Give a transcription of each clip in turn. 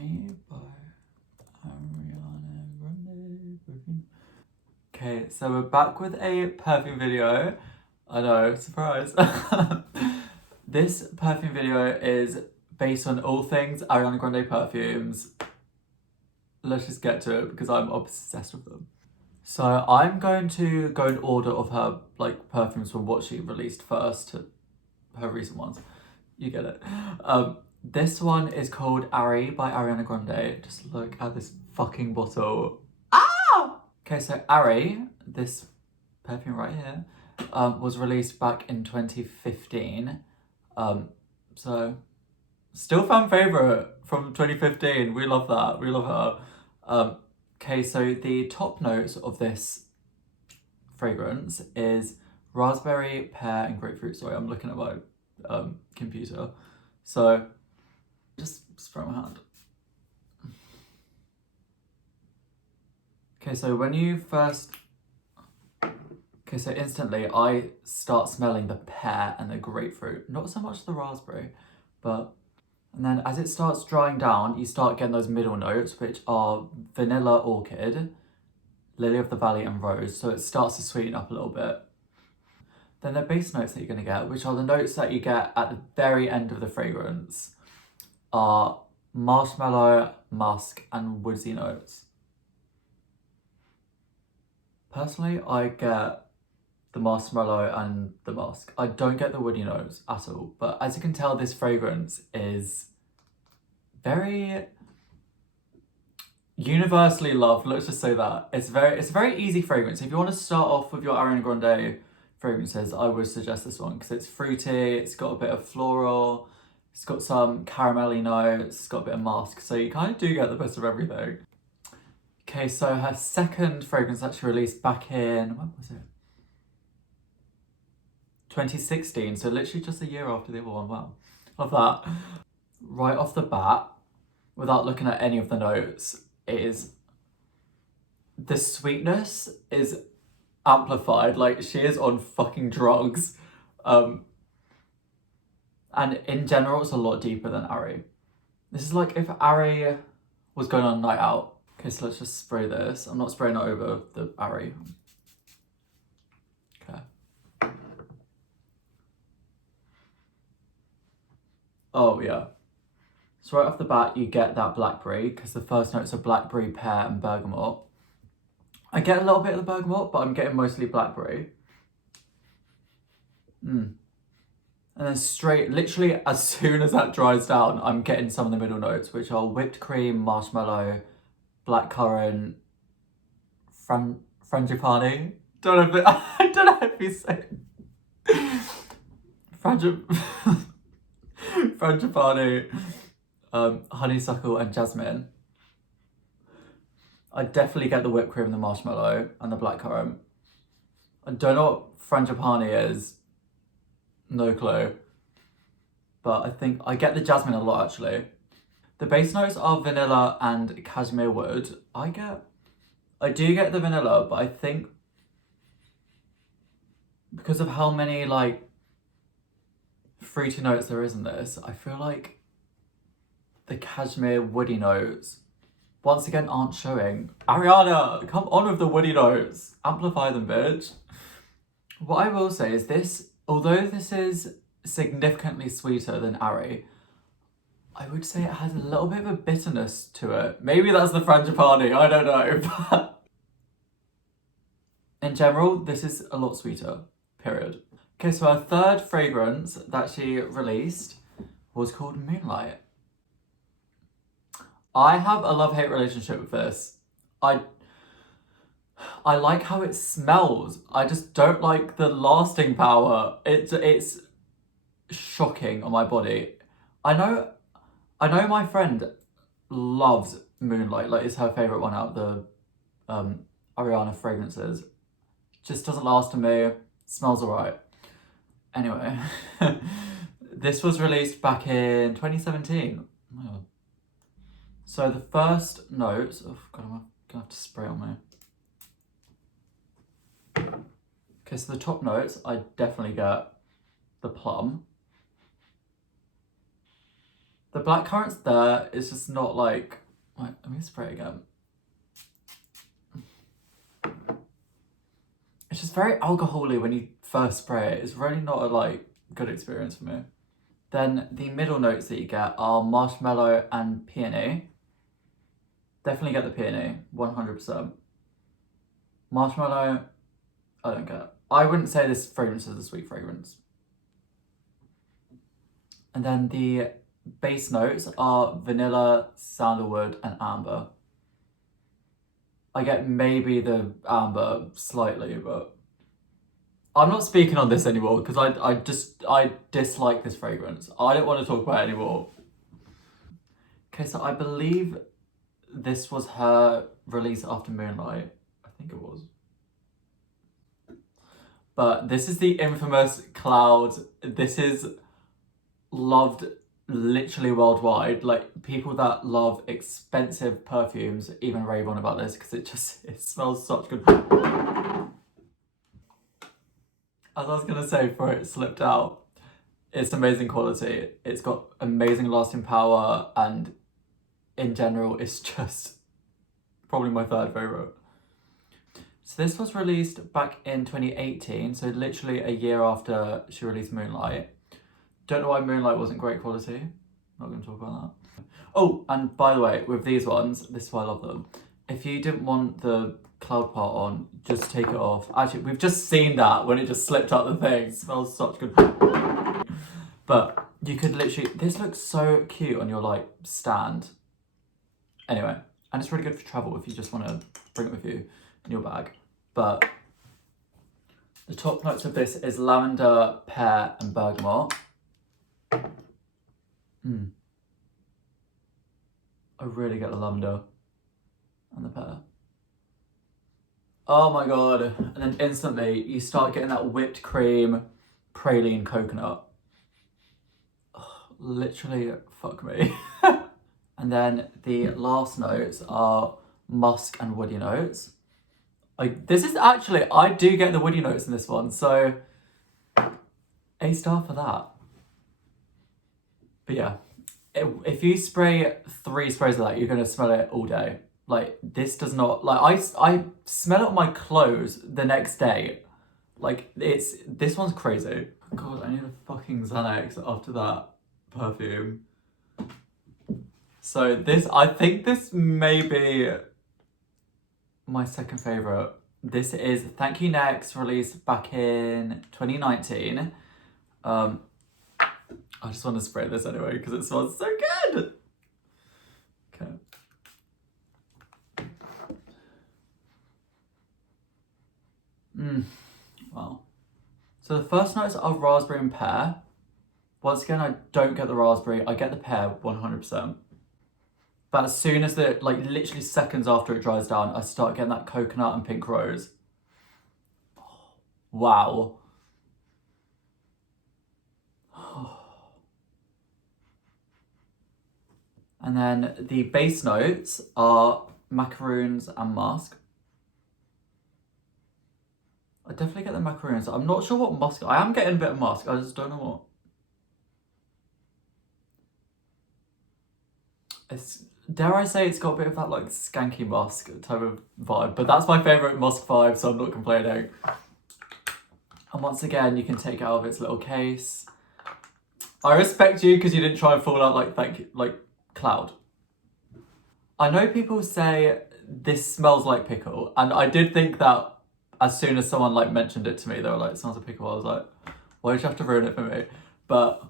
Arie by Ariana Grande. Perfume. Okay, so we're back with a perfume video. I know, surprise. This perfume video is based on all things Ariana Grande perfumes. Let's just get to it because I'm obsessed with them. So I'm going to go in order of her perfumes from what she released first to her recent ones. You get it. This one is called Arie by Ariana Grande. Just look at this fucking bottle. Ah! Okay, so Arie, this perfume right here, was released back in 2015. So still fan favorite from 2015. We love that. We love her. Okay, so the top notes of this fragrance is raspberry, pear, and grapefruit. Sorry, I'm looking at my computer. So just spray my hand. Okay, so when you first... Okay, so instantly I start smelling the pear and the grapefruit. Not so much the raspberry, but... And then as it starts drying down, you start getting those middle notes, which are vanilla orchid, lily of the valley, and rose. So it starts to sweeten up a little bit. Then the base notes that you're going to get, which are the notes that you get at the very end of the fragrance, are marshmallow, musk, and woodsy notes. Personally, I get the marshmallow and the musk. I don't get the woody notes at all, but as you can tell, this fragrance is very universally loved. Let's just say that. It's a very easy fragrance. If you want to start off with your Ariana Grande fragrances, I would suggest this one because it's fruity, it's got a bit of floral, it's got some caramelly notes, it's got a bit of musk, so you kind of do get the best of everything. Okay, so her second fragrance actually released back in, when was it? 2016, so literally just a year after the other one. Wow, love that. Right off the bat, without looking at any of the notes, the sweetness is amplified. Like, she is on fucking drugs. And in general, it's a lot deeper than Arie. This is like if Arie was going on a night out. Okay, so let's just spray this. I'm not spraying it over the Arie. Okay. Oh, yeah. So right off the bat, you get that blackberry, because the first notes are blackberry, pear, and bergamot. I get a little bit of the bergamot, but I'm getting mostly blackberry. And then literally as soon as that dries down, I'm getting some of the middle notes, which are whipped cream, marshmallow, blackcurrant, frangipani. I don't know if you say frangipani, honeysuckle, and jasmine. I definitely get the whipped cream, the marshmallow, and the blackcurrant. I don't know what frangipani is. No clue. But I think I get the jasmine a lot, actually. The base notes are vanilla and cashmere wood. I do get the vanilla, but I think because of how many fruity notes there is in this, I feel like the cashmere woody notes once again aren't showing. Ariana, come on with the woody notes. Amplify them, bitch. What I will say is this, although this is significantly sweeter than Arie, I would say it has a little bit of a bitterness to it. Maybe that's the frangipani, I don't know. But in general, this is a lot sweeter, period. Okay, so our third fragrance that she released was called Moonlight. I have a love-hate relationship with this. I like how it smells. I just don't like the lasting power. It's shocking on my body. I know my friend loves Moonlight, like it's her favourite one out of the Ariana fragrances. Just doesn't last on me, smells alright. Anyway, this was released back in 2017. Oh my God. So the first notes, oh God, I'm gonna have to spray on me. Okay, so the top notes, I definitely get the plum. The blackcurrant's there, it's just not like... Wait, let me spray it again. It's just very alcohol-y when you first spray it. It's really not a like good experience for me. Then the middle notes that you get are marshmallow and peony. Definitely get the peony, 100%. Marshmallow, I don't get. I wouldn't say this fragrance is a sweet fragrance. And then the base notes are vanilla, sandalwood, and amber. I get maybe the amber slightly, but I'm not speaking on this anymore because I dislike this fragrance. I don't want to talk about it anymore. Okay, so I believe this was her release after Moonlight. I think it was. But this is the infamous Cloud. This is loved literally worldwide. Like, people that love expensive perfumes even rave on about this because it smells such good. As I was gonna say before it slipped out, it's amazing quality. It's got amazing lasting power, and in general, it's just probably my third favorite. So this was released back in 2018, so literally a year after she released Moonlight. Don't know why Moonlight wasn't great quality. Not gonna talk about that. Oh, and by the way, with these ones, this is why I love them. If you didn't want the cloud part on, just take it off. Actually, we've just seen that when it just slipped out the thing. It smells such good. But you could literally, this looks so cute on your like stand. Anyway, and it's really good for travel if you just want to bring it with you in your bag. But the top notes of this is lavender, pear, and bergamot. I really get the lavender and the pear. Oh my god. And then instantly you start getting that whipped cream, praline coconut. Oh, literally, fuck me. And then the last notes are musk and woody notes. This is actually, I do get the woody notes in this one, so A star for that. But yeah, if you spray 3 sprays of that, you're gonna smell it all day. Like, this does not, like, I smell it on my clothes the next day. Like, this one's crazy. God, I need a fucking Xanax after that perfume. So this, I think this may be my second favorite. This is Thank You Next, released back in 2019. I just want to spray this anyway because it smells so good. Okay. Wow. So the first notes are raspberry and pear. Once again, I don't get the raspberry. I get the pear 100%. But as soon as like literally seconds after it dries down, I start getting that coconut and pink rose. Wow. And then the base notes are macaroons and musk. I definitely get the macaroons. I'm not sure what musk. I am getting a bit of musk. I just don't know what. Dare I say it's got a bit of that like skanky musk type of vibe, but that's my favourite musk vibe, so I'm not complaining. And once again, you can take it out of its little case. I respect you because you didn't try and fall out like Cloud. I know people say this smells like pickle, and I did think that as soon as someone like mentioned it to me, they were like, it smells like pickle. I was like, why did you have to ruin it for me? But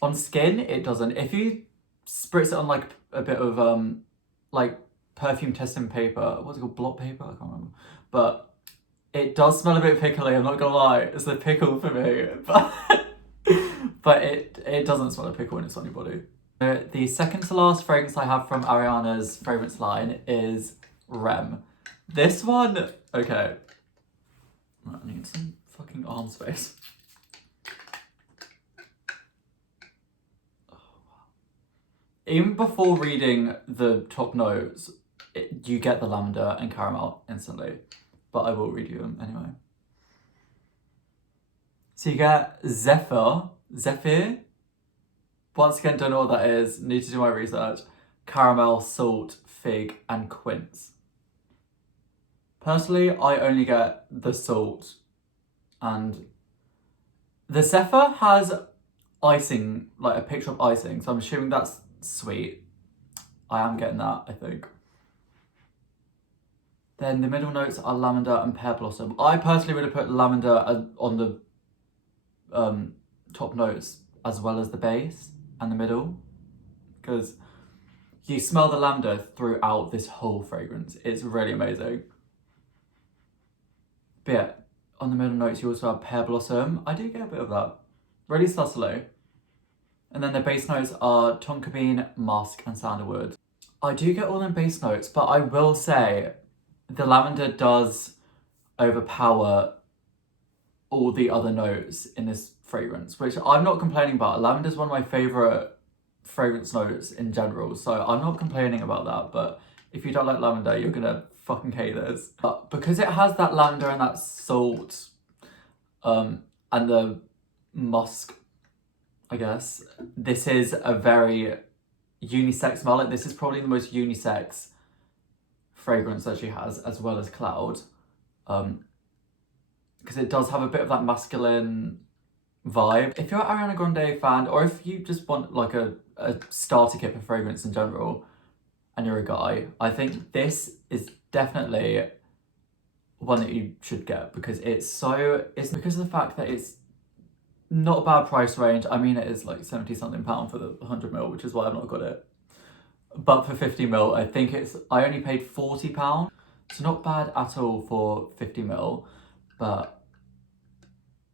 on skin, it doesn't. If you spritz it on like a bit of like perfume testing paper, what's it called, blot paper, I can't remember, but it does smell a bit pickly, I'm not gonna lie. It's the pickle for me, but it doesn't smell like pickle when it's on your body. The second to last fragrance I have from Ariana's fragrance line is Rem. This one, okay, I need some fucking arm space. Even before reading the top notes, you get the lavender and caramel instantly, but I will read you them anyway. So you get Zephyr, Once again, don't know what that is. Need to do my research. Caramel, salt, fig, and quince. Personally, I only get the salt, and the Zephyr has icing, like a picture of icing, so I'm assuming that's sweet. I am getting that, I think. Then the middle notes are lavender and pear blossom. I personally would have put lavender on the top notes as well as the base and the middle, because you smell the lavender throughout this whole fragrance. It's really amazing. But yeah, on the middle notes you also have pear blossom. I do get a bit of that, really subtly. And then the base notes are tonka bean, musk, and sandalwood. I do get all them base notes, but I will say the lavender does overpower all the other notes in this fragrance, which I'm not complaining about. Lavender is one of my favourite fragrance notes in general, so I'm not complaining about that. But if you don't like lavender, you're gonna fucking hate this. But because it has that lavender and that salt, and the musk, I guess, this is a very unisex smell. Like, this is probably the most unisex fragrance that she has, as well as Cloud, because it does have a bit of that masculine vibe. If you're an Ariana Grande fan, or if you just want like a starter kit for fragrance in general, and you're a guy, I think this is definitely one that you should get, because it's because of the fact that it's not a bad price range. I mean, it is like 70 something pound for the 100ml, which is why I've not got it. But for 50ml, I think I only paid £40. So not bad at all for 50ml. But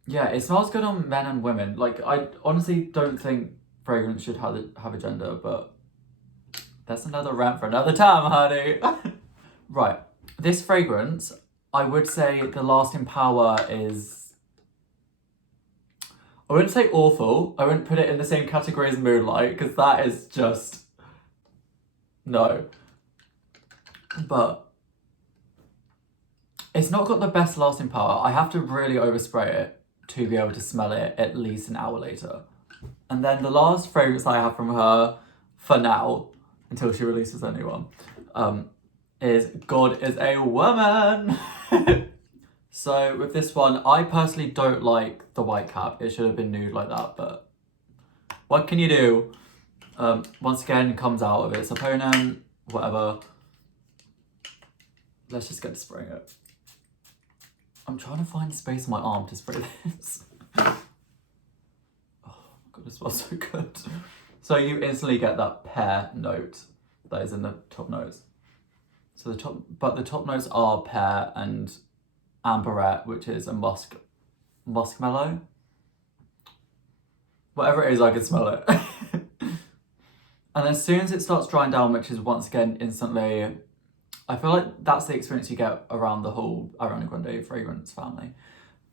yeah, it smells good on men and women. Like, I honestly don't think fragrance should have a gender, but that's another rant for another time, honey. Right, this fragrance, I would say the lasting power is, I wouldn't say awful. I wouldn't put it in the same category as Moonlight, because that is just, no. But it's not got the best lasting power. I have to really overspray it to be able to smell it at least an hour later. And then the last fragrance I have from her, for now, until she releases a new one, is God is a Woman. So with this one, I personally don't like the white cap. It should have been nude like that, but what can you do? Once again, comes out of its opponent, whatever. Let's just get to spraying it. I'm trying to find space on my arm to spray this. Oh my god, it smells so good. So you instantly get that pear note that is in the top notes. So the top notes are pear and amberette, which is a muskmellow. Whatever it is, I can smell it. And as soon as it starts drying down, which is once again instantly, I feel like that's the experience you get around the whole Ariana Grande fragrance family.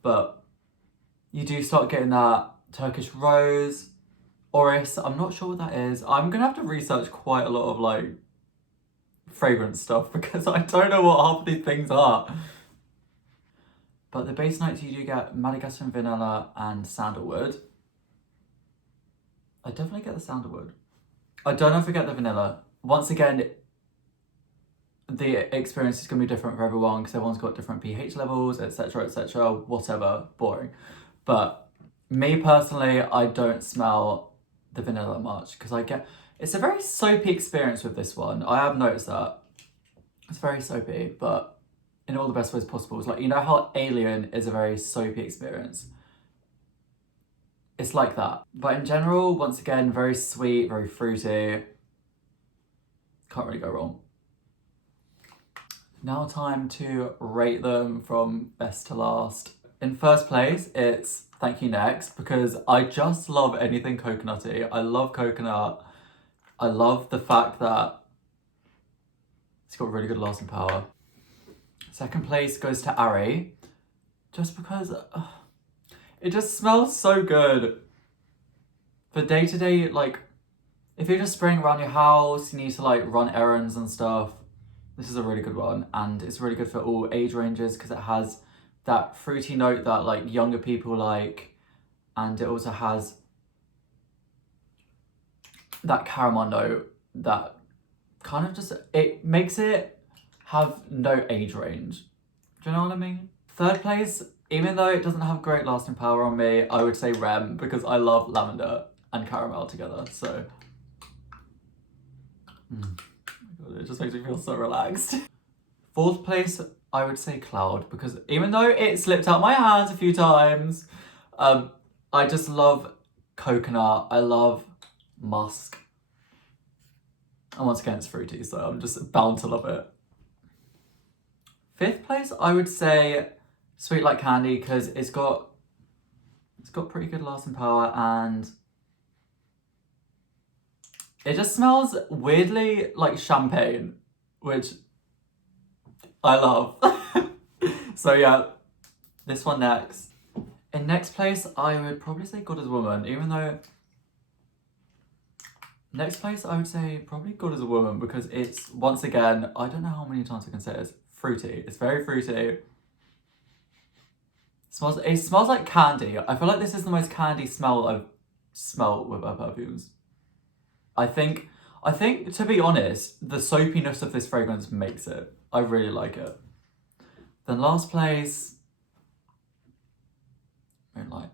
But you do start getting that Turkish rose, orris. I'm not sure what that is. I'm gonna have to research quite a lot of like fragrance stuff, because I don't know what half of these things are. But the base notes, you do get Madagascar vanilla and sandalwood. I definitely get the sandalwood. I don't know if I get the vanilla. Once again, the experience is going to be different for everyone, because everyone's got different pH levels, etc, whatever, boring. But me personally, I don't smell the vanilla much, because it's a very soapy experience with this one. I have noticed that. It's very soapy, but in all the best ways possible. It's like, you know how Alien is a very soapy experience? It's like that. But in general, once again, very sweet, very fruity. Can't really go wrong. Now time to rate them from best to last. In first place, it's Thank You Next, because I just love anything coconutty. I love coconut. I love the fact that it's got really good lasting power. Second place goes to Arie, just because it just smells so good. For day-to-day, like, if you're just spraying around your house, you need to like run errands and stuff, this is a really good one. And it's really good for all age ranges, because it has that fruity note that like younger people like, and it also has that caramel note that kind of just, it makes it have no age range. Do you know what I mean? Third place, even though it doesn't have great lasting power on me, I would say Rem, because I love lavender and caramel together, so. Oh my God, it just makes me feel so relaxed. Fourth place, I would say Cloud, because even though it slipped out my hands a few times, I just love coconut, I love musk. And once again, it's fruity, so I'm just bound to love it. Fifth place, I would say Sweet Like Candy, because it's got pretty good lasting power and it just smells weirdly like champagne, which I love. So yeah, this one next. In next place, I would probably say God is a Woman, even though... Next place, I would say probably God is a Woman, because it's, once again, I don't know how many times I can say it, it's fruity. It's very fruity. It smells like candy. I feel like this is the most candy smell I've smelled with our perfumes. I think, to be honest, the soapiness of this fragrance makes it. I really like it. Then last place, Moonlight.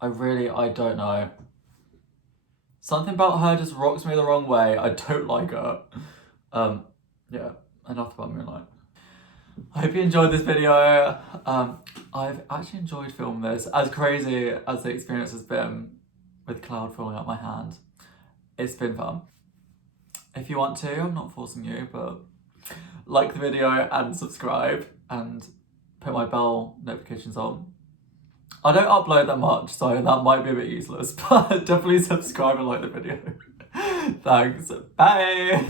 I don't know. Something about her just rocks me the wrong way. I don't like her. Yeah, enough about Moonlight. I hope you enjoyed this video. I've actually enjoyed filming this. As crazy as the experience has been with Cloud falling out my hand, it's been fun. If you want to, I'm not forcing you, but like the video and subscribe and put my bell notifications on. I don't upload that much, so that might be a bit useless, but definitely subscribe and like the video. Thanks, bye!